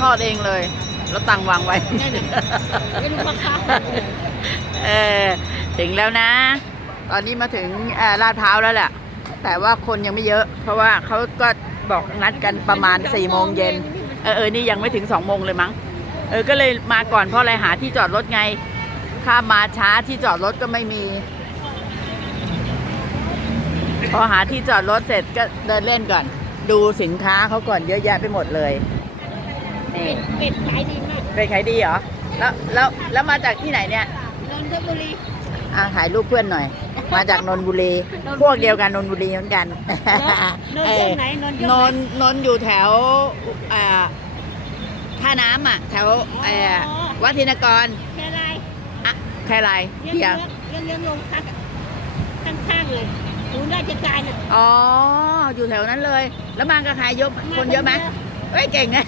ทอดเองเลย แล้วตังค์วางไว้ ไม่รู้ราคาเออถึงแล้วนะ ตอนนี้มาถึงเอ่อลาดพร้าวแล้วแหละ แต่ว่าคนยังไม่เยอะ เพราะว่าเขาก็บอกนัดกันประมาณ4ี่โมงเย็นเออเออนี่ยังไม่ถึง2องโมงเลยมั้ง เออ ก็เลยมาก่อนเพราะอะไรหาที่จอดรถไง ถ้ามาช้าที่จอดรถก็ไม่มี พอหาที่จอดรถเสร็จก็เดินเล่นก่อน ดูสินค้าเขาก่อนเยอะแยะไปหมดเลย นี่ เป็ดขายดีมากเป็นขายดีเหรอ แล้วแล้วแล้วมาจากที่ไหนเนี่ย นนทบุรีอ่าถ่ายรูปเพื่อนหน่อย มาจากนนบุรี พวกเดียวกันนนบุรีเหมือนกันนนท์ยกไหนนนท์ยกนไหนนนนอยู่แถวอ่าท่าน้ำอะ แถวเอ่อวัดธินกรแค่ไรอะแค่ไรเลี้เพียยงงเลี้ยงเลี้ยงลงพักอะข้างๆเลยศูนย์ราชการน่ะอ๋อ อยู่แถวนั้นเลย แล้วมากับใครเยอะคนเยอะไหม เฮ้ยเก่งนะ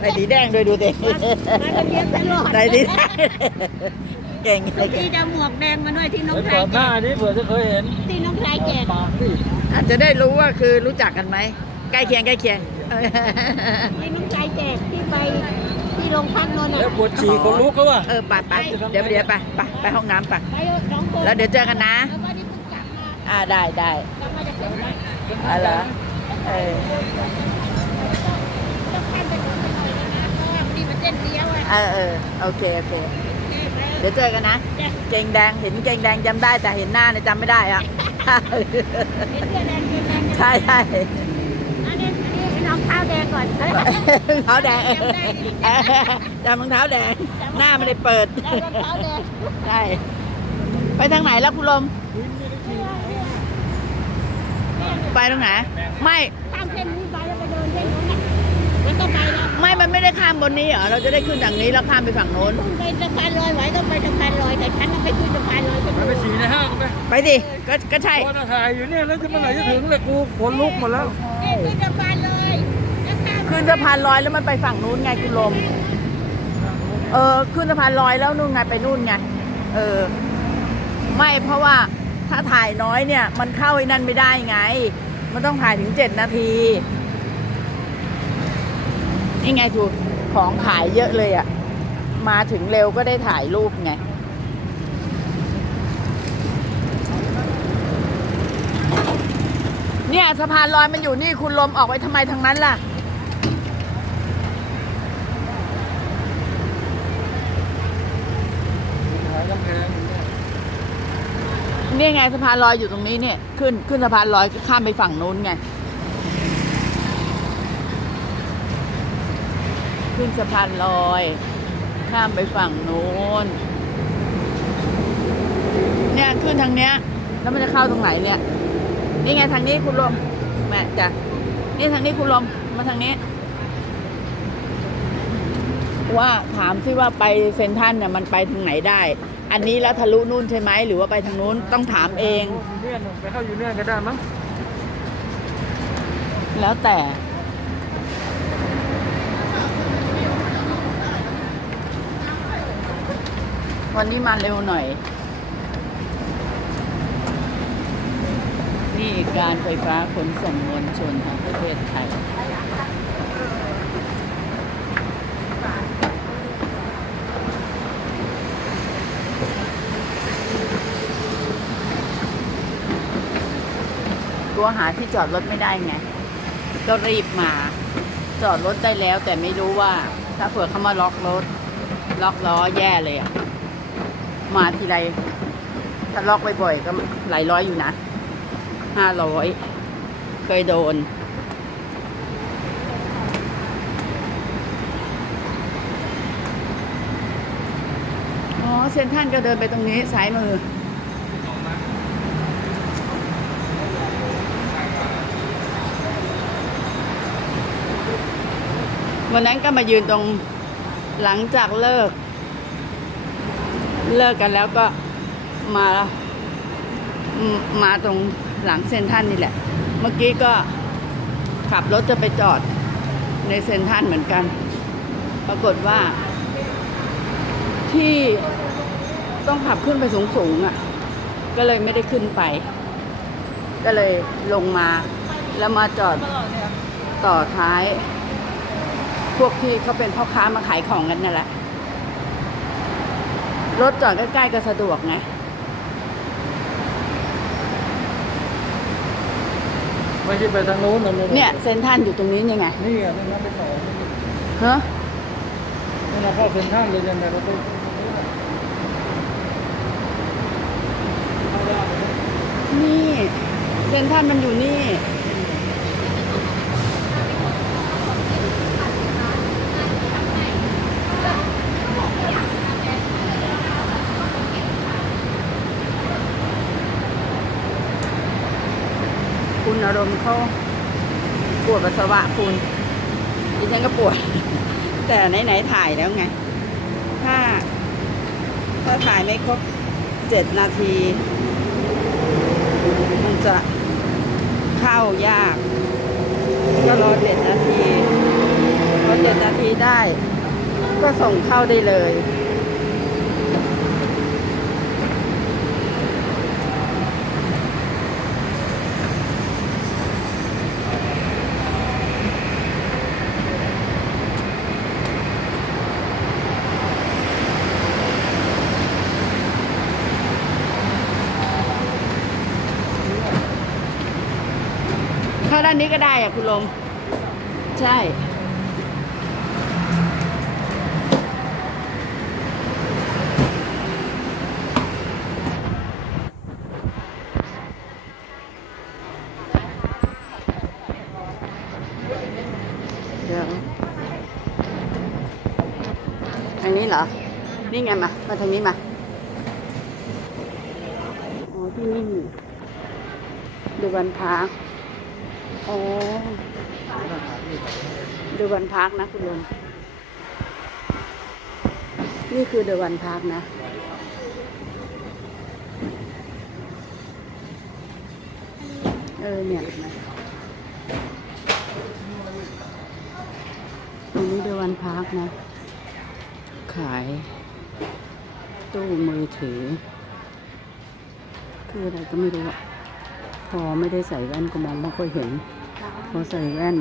ใส่สีแดงด้วยดูดิมามากันเลี้ยงตลอดใส่สีแดงเก่งทุกทีจะหมวกแดงมาด้วยที่น้องไปชาเปิยดหแจน้ากนี้เผื่อจะเคยเห็นที่น้องชายแจกปากสิอาจจะได้รู้ว่าคือรู้จักกันไหมใกล้เคียงใกล้เคียงที่น้องชายแจกที่ไปที่โรงพักนนท์แล้วอะปวดฉี่คนลุกเขาว่ะเออไปไปเดี๋ยวเดี๋ยวไปไปไปห้องน้ำไปไปสองคนแล้วเดี๋ยวเจอกันนะ แล้วก็นี่เพิ่งกลับมาอ่าได้ได้กลับมาจากเชียงใหม่ อะไรอเออต้องข้ามถนนไปหน่อยนะเพราะว่าพอดีมัน เส้นเลี้ยวอะเออเออโอเคโอเคเอ๊ะไปเดี๋ยวเจอกันนะ จ้ะเกงแดงเห็นเกงแดงจำได้แต่เห็นหน้าเนี่ยจำไม่ได้อะ เห็นเสื้อแดงเสื้อแดงใช่ใช่อันนี้อันนี้น้องเท้าแดงก่อนเฮ้ยรองเท้าแดงเออจำรองเท้าแดง หน้าไม่ได้เปิด แล้วรองเท้าแดงใช่ ไปทางไหนแล้วคุณลม ไปตรงไหน ไม่ข้ามเส้นนี้ มันก็ไปแล้วไม่ มันไม่ได้ข้ามบนนี้เหรอ เราจะได้ขึ้นทางนี้แล้วข้ามไปฝั่งโน้น ต้องไปสะพานลอยไหวต้องไปสะพานลอยแต่ฉันต้องไปขึ้นสะพานลอยกันไปไปฉี่ในห้างไปไปสิ ก็ก็ใช่พอถ่ายอยู่เนี่ยแล้วจะเมื่อไหร่จะถึงเลยกูขนลุกหมดแล้วนี่ขึ้นสะพานลอยแล้วข้ามขึ้นสะพานลอยแล้วมันไปฝั่งนู้นไงคุณลม เออ ขึ้นสะพานลอยแล้วนู่นไงไปนู่นไง เออ ไม่เพราะว่าถ้าถ่ายน้อยเนี่ย มันเข้าไอ้นั่นไม่ได้ไง มันต้องถ่ายถึงเจ็ดนาที นี่ไงถูกของขายเยอะเลยอะ่ะ มาถึงเร็วก็ได้ถ่ายรูปไง เนี่ยสะพานลอยมันอยู่นี่คุณลมออกไปทำไมทางนั้นล่ะ นี่ไงสะพานลอยอยู่ตรงนี้เนี่ย ขึ้นขึ้นสะพานลอยข้ามไปฝั่งนู้นไง ขึ้นสะพานลอย ข้ามไปฝั่งนู้น เนี่ยขึ้นทางเนี้ย แล้วมันจะเข้าตรงไหนเนี่ย นี่ไงทางนี้คุณลมแม่จ้ะนี่ทางนี้คุณลมมาทางนี้ ว่าถามซิว่าไปเซนทรันเนี่ยมันไปทางไหนได้ อันนี้แล้วทะลุนู่นใช่ไหมหรือว่าไปทางนู้นต้องถามเอง ยูเนียนไปเข้ายูเนียนก็ได้มั้ง แล้วแต่ วันนี้มาเร็วหน่อย นี่การไฟฟ้าขนส่งมวลชนแห่งประเทศไทยตัวหาที่จอดรถไม่ได้ไง ก็รีบมา จอดรถได้แล้วแต่ไม่รู้ว่า ถ้าเผื่อเขามาล็อกรถ ล็อกล้อแย่เลยอะ มาทีไรถ้าล็อกบ่อยๆก็หลายร้อยอยู่นะห้าร้อยเคยโดน อ๋อ เซนทรันก็เดินไปตรงนี้ซ้ายมือ วันนั้นก็มายืนตรงหลังจากเลิก เลิกกันแล้วก็มามาตรงหลังเซนทันนี่แหละ เมื่อกี้ก็ขับรถจะไปจอดในเซนทันเหมือนกัน ปรากฏว่า ที่ต้องขับขึ้นไปสูงๆอะ ก็เลยไม่ได้ขึ้นไป ก็เลยลงมาแล้วมาจอดต่อท้าย พวกที่เขาเป็นพ่อค้ามาขายของกันนั่นแหละ รถจอดใกล้ๆก็สะดวกไงไม่ใช่ไปทางโน้นนะเนี่ยเซนทรันอยู่ตรงนี้ยังไงนี่อะนี่นะไปต่อฮะนี่เราเข้าเซ็นทรัลเลยยังไงเราไปนี่เซนทรันมันอยู่นี่ารมณ์เขาปวดปัสสาวะคุณดิฉันก็ปวด แต่ไหนๆถ่ายแล้วไง ถ้า ถ้าถ่ายไม่ครบเจ็ดนาที มันจะเข้ายาก ก็รอเจ็ดนาทีพอเจ็ดนาทีได้ ก็ส่งเข้าได้เลย เข้าด้านนี้ก็ได้อะคุณลม ใช่ เดี๋ยวทางนี้เหรอ นี่ไงมา มาทางนี้มา อ๋อที่นี่ดูวันพัก โอ้ดูวันพักนะคุณลุง นี่คือเดวันพักนะ เออเนี่ยนะตรงนี้เดวันพักนะ ขายตู้มือถือ คืออะไรก็ไม่รู้อะพอไม่ได้ใส่แว่นก็มองไม่ค่อยเห็น พอใส่แว่น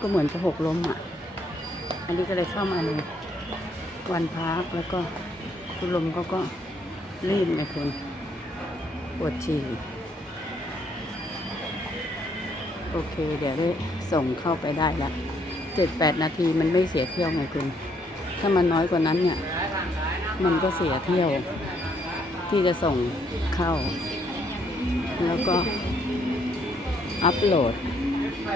ก็เหมือนจะหกล้มอะ อันนี้ก็เลยเข้ามาในวันพักแล้วก็คุณลมเขาก็รีบไงคุณปวดฉี่โอเค เดี๋ยวได้ส่งเข้าไปได้ละเจ็ดแปดนาทีมันไม่เสียเที่ยวไงคุณ ถ้ามันน้อยกว่านั้นเนี่ย มันก็เสียเที่ยว ที่จะส่งเข้า แล้วก็อัปโหลด ป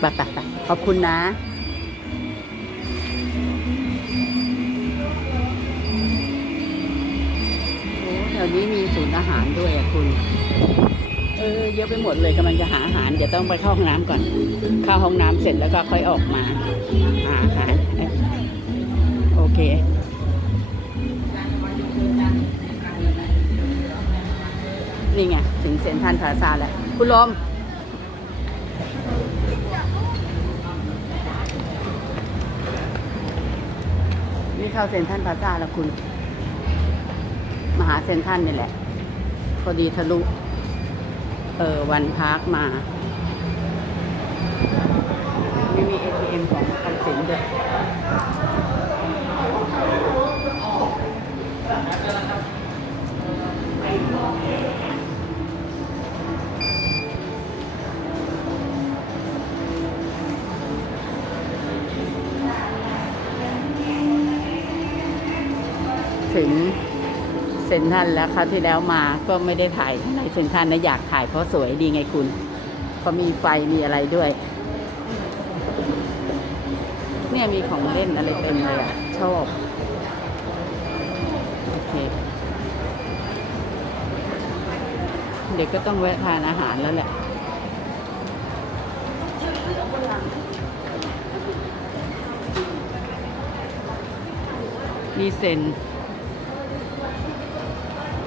ไปไปขอบคุณนะ โอ้แถวนี้มีศูนย์อาหารด้วยอะคุณ เออ เยอะไปหมดเลยกำลังจะหาอาหาร เดี๋ยวต้องไปเข้าห้องน้ำก่อน เข้าห้องน้ำเสร็จแล้วก็ค่อยออกมา หาอาหาร โอเค นี่ไงถึงเซ็นทรัลพลาซาแล้วคุณลมนี่เข้าเซ็นทรัลพลาซาแล้วคุณ มหาเซ็นทรัลนี่แหละพอดีทะลุเออวันพักมา ไม่มี ATM ของออมสินด้วย เซนทันแล้วคราวที่แล้วมาก็ไม่ได้ถ่ายในเซนทันนะอยากถ่ายเพราะสวยดีไงคุณเขามีไฟมีอะไรด้วย เนี่ยมีของเล่นอะไรเต็มเลยอะ ชอบ โอเค เด็กก็ต้องแวะทานอาหารแล้วแหละมีเซน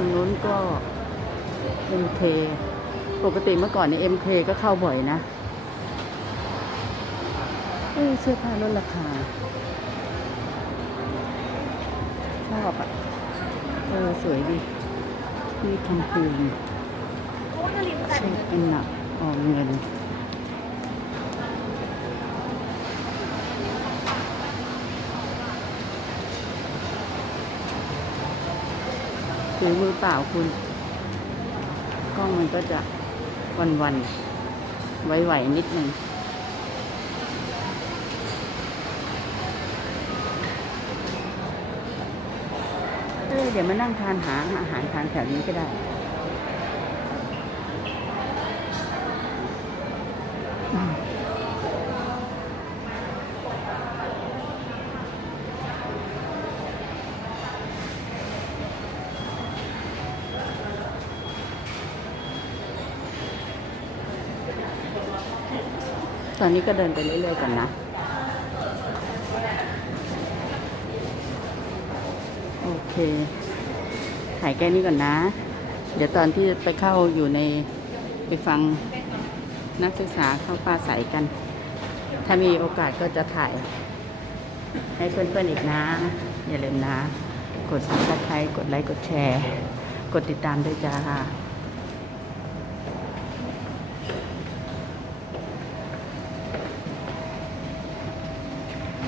ตรงนู้นก็ MK ปกติเมื่อก่อนใน MK ก็เข้าบ่อยนะเออเสื้อผ้าลดราคาชอบอะ เออ สวยดีที่คำพูนเช็คเป็นหนักออมเงิน ถือมือเปล่าคุณ กล้องมันก็จะวันวันไหวๆนิดหนึ่งเออเดี๋ยวมานั่งทานหาอาหารทานแถวนี้ก็ได้ ตอนนี้ก็เดินไปเรื่อยๆก่อนนะ โอเค ถ่ายแค่นี้ก่อนนะ เดี๋ยวตอนที่ไปเข้าอยู่ในไปฟังนักศึกษาเข้าปลาใสกัน ถ้ามีโอกาสก็จะถ่าย ให้เพื่อนๆอีกนะ อย่าลืมนะ กดซับสไครต์กดไลค์ กดแชร์ กดติดตามด้วยจ้า